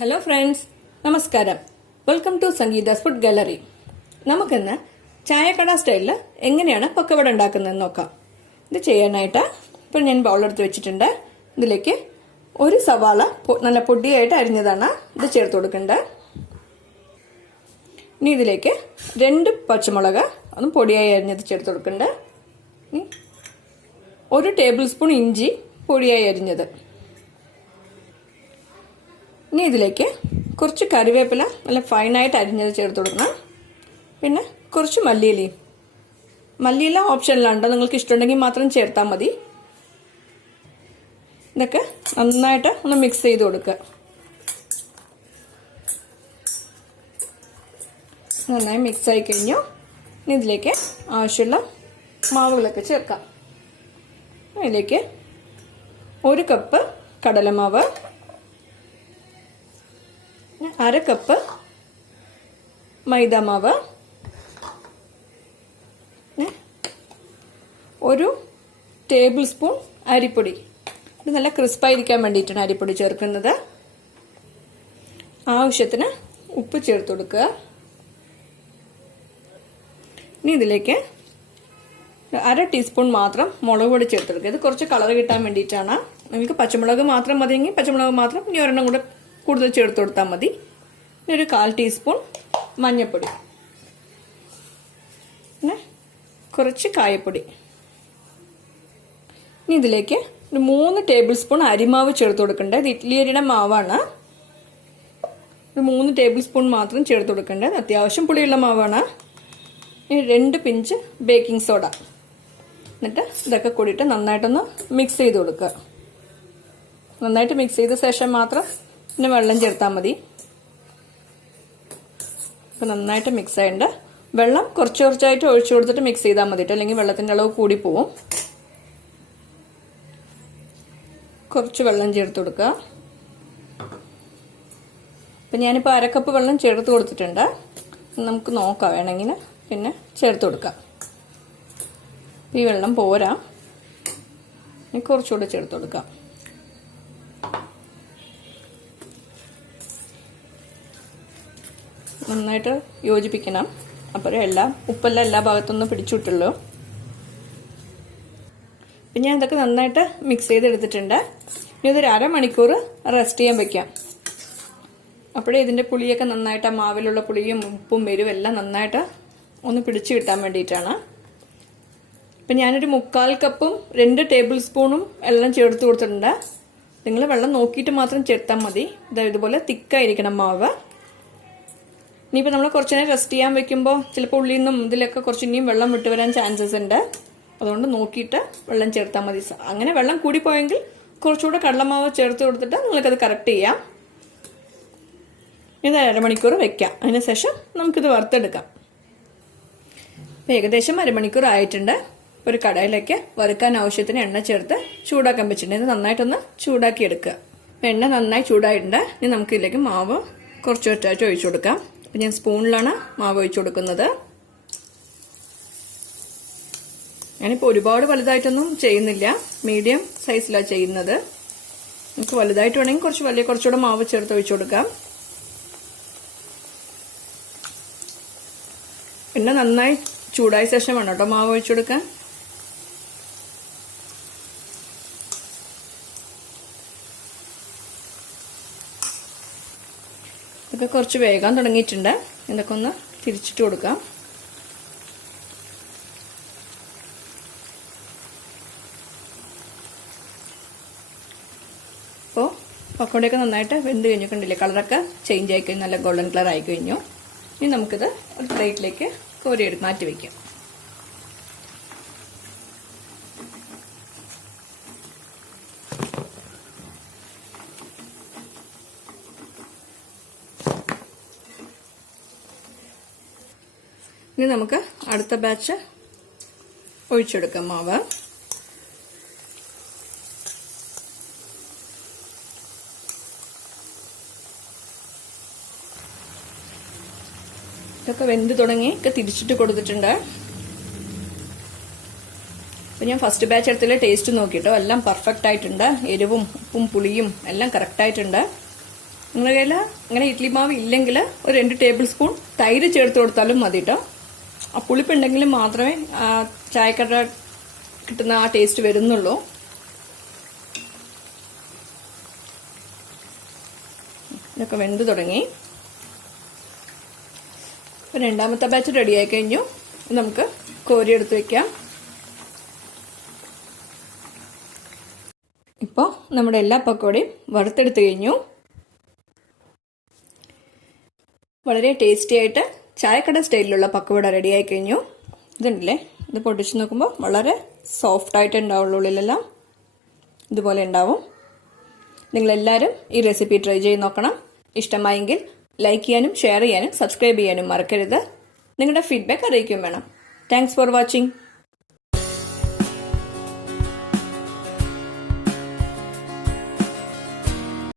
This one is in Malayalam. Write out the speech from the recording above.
ഹലോ ഫ്രണ്ട്സ്, നമസ്കാരം. Welcome to Sangeetha's food gallery. നമുക്കിന്ന് ചായക്കട സ്റ്റൈലിൽ എങ്ങനെയാണ് പക്കവട ഉണ്ടാക്കുന്നതെന്ന് നോക്കാം. ഇത് ചെയ്യാനായിട്ട് ഇപ്പോൾ ഞാൻ ബൗളെടുത്ത് വെച്ചിട്ടുണ്ട്. ഇതിലേക്ക് ഒരു സവാള നല്ല പൊടിയായിട്ട് അരിഞ്ഞതാണ് ഇത് ചേർത്ത് കൊടുക്കേണ്ടത്. ഇനി ഇതിലേക്ക് 2 പച്ചമുളക് അതും പൊടിയായി അരിഞ്ഞത് ചേർത്ത് കൊടുക്കേണ്ടത്. ഇനി 1 ടേബിൾ സ്പൂൺ ഇഞ്ചി പൊടിയായി അരിഞ്ഞത്. ഇനി ഇതിലേക്ക് കുറച്ച് കറിവേപ്പില നല്ല ഫൈനായിട്ട് അരിഞ്ഞത് ചേർത്ത് കൊടുക്കണം. പിന്നെ കുറച്ച് മല്ലിയില ഓപ്ഷനിലാണ്, നിങ്ങൾക്ക് ഇഷ്ടമുണ്ടെങ്കിൽ മാത്രം ചേർത്താൽ മതി. ഇതൊക്കെ നന്നായിട്ട് ഒന്ന് മിക്സ് ചെയ്ത് കൊടുക്കുക. നന്നായി മിക്സ് ആയി കഴിഞ്ഞു. ഇനി ഇതിലേക്ക് ആവശ്യമുള്ള മാവുകളൊക്കെ ചേർക്കാം. അതിലേക്ക് 1 കപ്പ് കടലമാവ്, 1/2 കപ്പ് മൈദ മാവ്, 1 ടേബിൾ സ്പൂൺ അരിപ്പൊടി. ഇത് നല്ല ക്രിസ്പായിരിക്കാൻ വേണ്ടിയിട്ടാണ് അരിപ്പൊടി ചേർക്കുന്നത്. ആവശ്യത്തിന് ഉപ്പ് ചേർത്ത് കൊടുക്കുക. ഇനി ഇതിലേക്ക് 1/2 ടീസ്പൂൺ മാത്രം മുളക് പൊടി ചേർത്ത് കൊടുക്കുക. ഇത് കുറച്ച് കളർ കിട്ടാൻ വേണ്ടിയിട്ടാണ്. നിങ്ങൾക്ക് പച്ചമുളക് മാത്രം മതിയെങ്കിൽ പച്ചമുളക് മാത്രം, ഇനി ഒരെണ്ണം കൂടെ കൂടുതൽ ചേർത്ത് കൊടുത്താൽ മതി. ഇനി ഒരു 1/4 ടീസ്പൂൺ മഞ്ഞൾപ്പൊടി, പിന്നെ കുറച്ച് കായപ്പൊടി. ഇനി ഇതിലേക്ക് ഒരു 3 ടേബിൾ സ്പൂൺ അരിമാവ് ചേർത്ത് കൊടുക്കേണ്ടത്. ഇത് ഇഡ്ലി അരിയുടെ മാവാണ്. ഒരു 3 ടേബിൾ സ്പൂൺ മാത്രം ചേർത്ത് കൊടുക്കേണ്ടത്. അത്യാവശ്യം പുളിയുള്ള മാവാണ്. ഇനി 2 പിഞ്ച് ബേക്കിംഗ് സോഡ. എന്നിട്ട് ഇതൊക്കെ കൂടിയിട്ട് നന്നായിട്ടൊന്ന് മിക്സ് ചെയ്ത് കൊടുക്കുക. നന്നായിട്ട് മിക്സ് ചെയ്ത ശേഷം മാത്രം പിന്നെ വെള്ളം ചേർത്താൽ മതി. ഇപ്പം നന്നായിട്ട് മിക്സ് ആയിട്ടുണ്ട്. വെള്ളം കുറച്ചായിട്ട് ഒഴിച്ചു കൊടുത്തിട്ട് മിക്സ് ചെയ്താൽ മതി, അല്ലെങ്കിൽ വെള്ളത്തിൻ്റെ അളവ് കൂടി പോവും. കുറച്ച് വെള്ളം ചേർത്ത് കൊടുക്കുക. ഇപ്പം ഞാനിപ്പോൾ 1/2 കപ്പ് വെള്ളം ചേർത്ത് കൊടുത്തിട്ടുണ്ട്. നമുക്ക് നോക്കാം, വേണമെങ്കിൽ പിന്നെ ചേർത്ത് കൊടുക്കാം. ഈ വെള്ളം പോരാ, ഇനി കുറച്ചുകൂടെ ചേർത്ത് കൊടുക്കാം. നന്നായിട്ട് യോജിപ്പിക്കണം. അപ്പോഴേ ഉപ്പെല്ലാം എല്ലാ ഭാഗത്തൊന്നും പിടിച്ചിട്ടുള്ളൂ. അപ്പം ഞാൻ ഇതൊക്കെ നന്നായിട്ട് മിക്സ് ചെയ്തെടുത്തിട്ടുണ്ട്. ഇനി ഇതൊരു 1/2 മണിക്കൂർ റെസ്റ്റ് ചെയ്യാൻ വെക്കാം. അപ്പോഴേ ഇതിൻ്റെ പുളിയൊക്കെ നന്നായിട്ട്, ആ മാവിലുള്ള പുളിയും ഉപ്പും എരിവും എല്ലാം നന്നായിട്ട് ഒന്ന് പിടിച്ചു കിട്ടാൻ വേണ്ടിയിട്ടാണ്. ഇപ്പം ഞാനൊരു 1/4 കപ്പും 2 ടേബിൾ സ്പൂണും എല്ലാം ചേർത്ത് കൊടുത്തിട്ടുണ്ട്. നിങ്ങൾ വെള്ളം നോക്കിയിട്ട് മാത്രം ചേർത്താൽ മതി. ഇതുപോലെ തിക്കായിരിക്കണം മാവ്. ഇനിയിപ്പോൾ നമ്മൾ കുറച്ച് നേരം റെസ്റ്റ് ചെയ്യാൻ വെക്കുമ്പോൾ ചിലപ്പോൾ ഉള്ളിൽ നിന്നും ഇതിലൊക്കെ കുറച്ച് ഇനിയും വെള്ളം വിട്ട് വരാൻ ചാൻസസ് ഉണ്ട്. അതുകൊണ്ട് നോക്കിയിട്ട് വെള്ളം ചേർത്താൽ മതി. അങ്ങനെ വെള്ളം കൂടിപ്പോയെങ്കിൽ കുറച്ചുകൂടെ കടലമാവ് ചേർത്ത് കൊടുത്തിട്ട് നിങ്ങൾക്കത് കറക്റ്റ് ചെയ്യാം. ഇത് 1/2 മണിക്കൂർ വെക്കാം. അതിനുശേഷം നമുക്കിത് വറുത്തെടുക്കാം. ഏകദേശം 1/2 മണിക്കൂർ ആയിട്ടുണ്ട്. ഒരു കടായിലേക്ക് വറുക്കാൻ ആവശ്യത്തിന് എണ്ണ ചേർത്ത് ചൂടാക്കാൻ വെച്ചിട്ടുണ്ട്. ഇത് നന്നായിട്ടൊന്ന് ചൂടാക്കി എടുക്കുക. എണ്ണ നന്നായി ചൂടായിട്ടുണ്ട്. ഇനി നമുക്കിതിലേക്ക് മാവ് കുറച്ച് ഒറ്റായിട്ട് ഒഴിച്ചു കൊടുക്കാം. അപ്പം ഞാൻ സ്പൂണിലാണ് മാവ് ഒഴിച്ചു കൊടുക്കുന്നത്. ഞാനിപ്പോൾ ഒരുപാട് വലുതായിട്ടൊന്നും ചെയ്യുന്നില്ല, മീഡിയം സൈസിലാണ് ചെയ്യുന്നത്. നമുക്ക് വലുതായിട്ട് വേണമെങ്കിൽ കുറച്ചുകൂടെ മാവ് ചേർത്ത് ഒഴിച്ചു കൊടുക്കാം. പിന്നെ നന്നായി ചൂടായ ശേഷം വേണം കേട്ടോ മാവ് ഒഴിച്ചു കൊടുക്കാൻ. ഇതൊക്കെ കുറച്ച് വേഗം തുടങ്ങിയിട്ടുണ്ട്. ഇതൊക്കെ ഒന്ന് തിരിച്ചിട്ട് കൊടുക്കാം. അപ്പോൾ പക്കോടയൊക്കെ നന്നായിട്ട് വെന്ത് കഴിഞ്ഞിട്ടുണ്ടല്ലേ, കളറൊക്കെ ചേഞ്ച് ആയി കഴിഞ്ഞു, നല്ല ഗോൾഡൻ കളർ ആയി കഴിഞ്ഞു. ഇനി നമുക്കിത് ഒരു പ്ലേറ്റിലേക്ക് മാറ്റി വയ്ക്കാം. ഇനി നമുക്ക് അടുത്ത ബാച്ച് ഒഴിച്ചെടുക്കാം മാവ്. ഇതൊക്കെ വെന്ത് തുടങ്ങി, ഒക്കെ തിരിച്ചിട്ട് കൊടുത്തിട്ടുണ്ട്. അപ്പോൾ ഞാൻ ഫസ്റ്റ് ബാച്ച് എടുത്തില്ല ടേസ്റ്റ് നോക്കിയിട്ടോ എല്ലാം പെർഫെക്റ്റ് ആയിട്ടുണ്ട്. എരിവും ഉപ്പും പുളിയും എല്ലാം കറക്റ്റ് ആയിട്ടുണ്ട്. നിങ്ങളുടെ കയ്യിൽ അങ്ങനെ ഇഡ്ഡലി മാവ് ഇല്ലെങ്കിൽ ഒരു 2 ടേബിൾ സ്പൂൺ തൈര് ചേർത്ത് കൊടുത്താലും മതി കേട്ടോ. ആ പുളിപ്പുണ്ടെങ്കിൽ മാത്രമേ ചായക്കട കിട്ടുന്ന ആ ടേസ്റ്റ് വരുന്നുള്ളൂ. ഇതൊക്കെ വെന്ത് തുടങ്ങി. രണ്ടാമത്തെ ബാച്ച് റെഡിയായി കഴിഞ്ഞു. നമുക്ക് കോരി എടുത്ത് വെക്കാം. ഇപ്പോൾ നമ്മുടെ എല്ലാ പക്കോടയും വറുത്തെടുത്ത് കഴിഞ്ഞു. വളരെ ടേസ്റ്റി ആയിട്ട് ചായക്കട സ്റ്റൈലിലുള്ള പക്കവട റെഡിയായി കഴിഞ്ഞു. ഇതുണ്ടല്ലേ, ഇത് പൊടിച്ച് നോക്കുമ്പോൾ വളരെ സോഫ്റ്റ് ആയിട്ട് ഉണ്ടാവുള്ളൂ. ഉള്ളിലെല്ലാം ഇതുപോലെ ഉണ്ടാവും. നിങ്ങളെല്ലാവരും ഈ റെസിപ്പി ട്രൈ ചെയ്ത് നോക്കണം. ഇഷ്ടമായെങ്കിൽ ലൈക്ക് ചെയ്യാനും ഷെയർ ചെയ്യാനും സബ്സ്ക്രൈബ് ചെയ്യാനും മറക്കരുത്. നിങ്ങളുടെ ഫീഡ്ബാക്ക് അറിയിക്കുകയും വേണം. Thanks for watching.